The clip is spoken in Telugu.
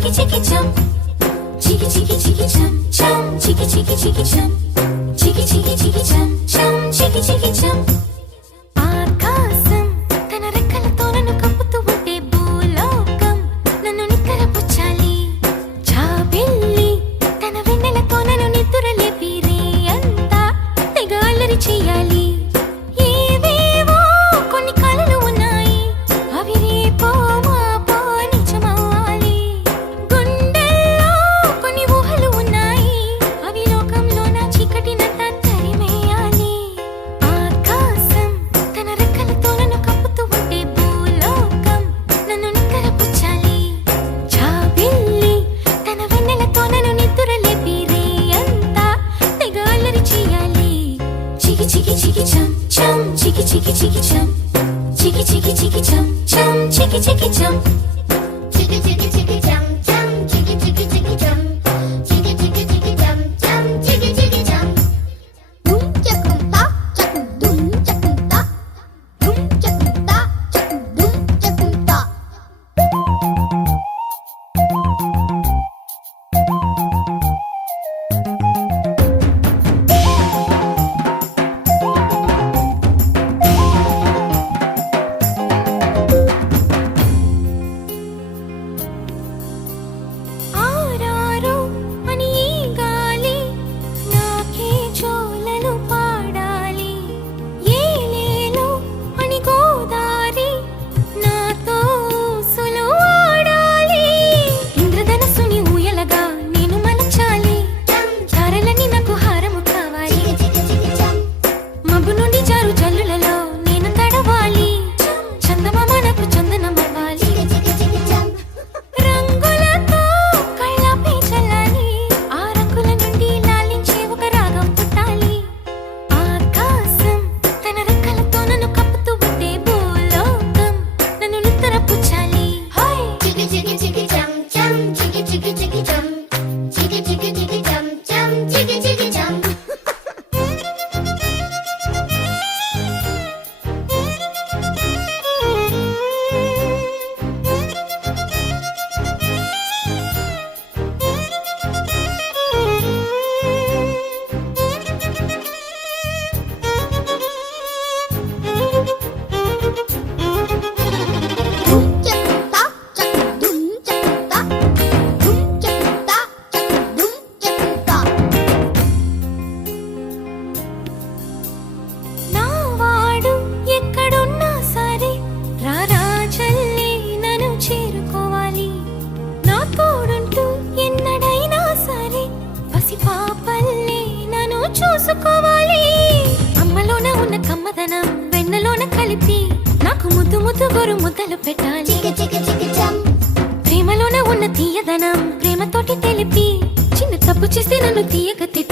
chiki chiki chum, chiki chiki chiki chum chum, chiki chiki chiki chum, chiki chiki chiki chum chum, chiki chiki chum. ఆకాశం తన రెక్కలతో నన్ను కప్పుతూ ఉంటే భూలోకం నన్ను నిద్రపుచ్చాలి. జాబిల్లి తన వెన్నెలతో నన్ను నిద్రలేపి రే అంతా తెగ అల్లరి చెయ్యాలి. ఏవేవో కొన్ని కలలు ఉన్నాయి, అవి రేపో మాపో నిజమవ్వాలి. గుండెల్లో కొన్ని ఊహలు ఉన్నాయి, అవి లోకంలో నా చీకటినంతా తరిమేయాలి. ఆకాశం తన రెక్కలతో నన్ను కప్పుతూ ఉంటే భూలోకం నన్ను నిద్రపుచ్చాలి. జాబిల్లి తన వెన్నెలతో నన్ను నిద్రలేపి రే అంతా తెగ అల్లరి చెయ్యాలి. చికి చికి చికి చం చం, చికి చికి చికి చం, చికి చికి చికి చం చం, చికి చికి చం. Chiki chiki chiki chum chum, chiki chiki chiki chum, chiki chiki chiki chum chum, chiki chiki chum. Dum chakum ta, chakum dum chakum ta, dum chakum ta, chakum dum chakum ta. ఆరారు అని ఈ గాలి నాకే జోలలు పాడాలి. ఏలేలో అని గోదారి నాతో ఊసులు ఆడాలి. ఇంద్రధనస్సుని ఊయలగా నేను మలచాలి. తారలని నాకు హారము కావాలి. Chiki chiki chum, మబ్బు నుండి జారు జల్లులలో నేను తడవాలి. చందమామ నాకు చందనమవ్వాలి. chiki chiki chum. రంగులతో కళ్ళపై చల్లాలి. ఆ రంగుల నుండి లాలించే ఒక రాగం పుట్టాలి. ఆకాశం తన రెక్కలతో నన్ను కప్పుతూ ఉంటే భూలోకం నన్ను నిద్రపుచ్చాలి. Hi Chiki chiki chiki chum chum, chiki chiki chiki chum, chiki chiki chiki chum chum, chiki chiki chum. Dum chakum ta, chakum dum chakum ta, dum chakum ta, chakum dum chakum ta. నా వాడు ఎక్కడున్నా సరే రారాజల్లే నన్ను చేరుకోవాలి. నా తోడుంటూ ఎన్నడైనా సరే పసిపాపల్లే నన్ను చూసుకోవాలి. అమ్మలోన ఉన్న కమ్మదనం వెన్నలోన కలిపి నాకు ముద్దు ముద్దు గొరు ముద్దలు పెట్టాలి. Chiki chiki chiki chum, ప్రేమలోన ఉన్న తీయదనం ప్రేమతోటి తెలిపి చిన్న తప్పు చేస్తే నన్ను తీయక తిట్టాలి.